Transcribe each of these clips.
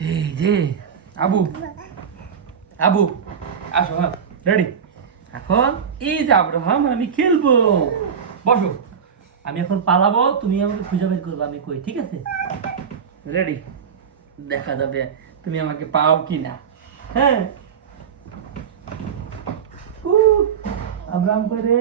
এই যে, আবু। আবু, আসো হ্যাঁ রেডি এখন এই যে আব্রাহাম, আমি খেলব। বসো। আমি এখন পালাবো, তুমি আমাকে খুঁজে বের করবে, আমি কই, ঠিক আছে? রেডি দেখা যাবে তুমি আমাকে পাও কি না হ্যাঁ আব্রাহাম করে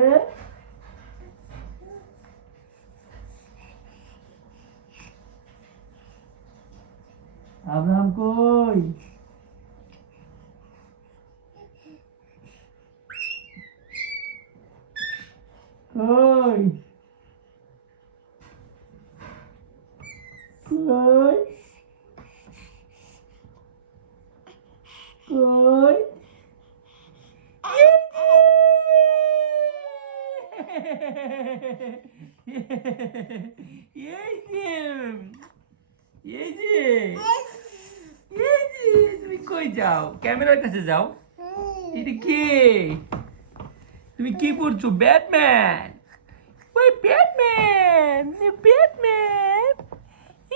আব্রাহাম কই কই কই কই এই যে এই যে এই যে তুমি কই যাও? ক্যামেরার কাছে যাও। এটা কে? তুমি কি পড়ছো? ব্যাটম্যান? ওই ব্যাটম্যান ব্যাটম্যান।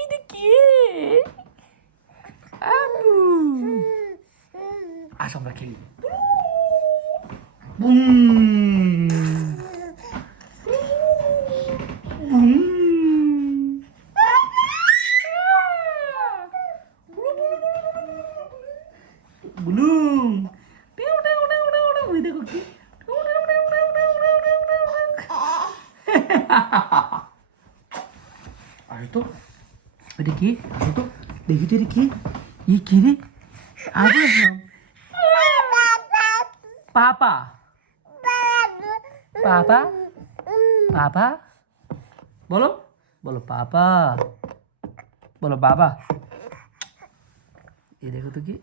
এটা কে? আবু আসো, আমরা খেলি। বুম। গুলুং ওই দেখো কি আসো তো এটা কি আসো তো দেখি তো এটা কি ই কি রে আগে পাপা পাপা পাপা বলো বলো পাপা বলো বাবা এ দেখো কি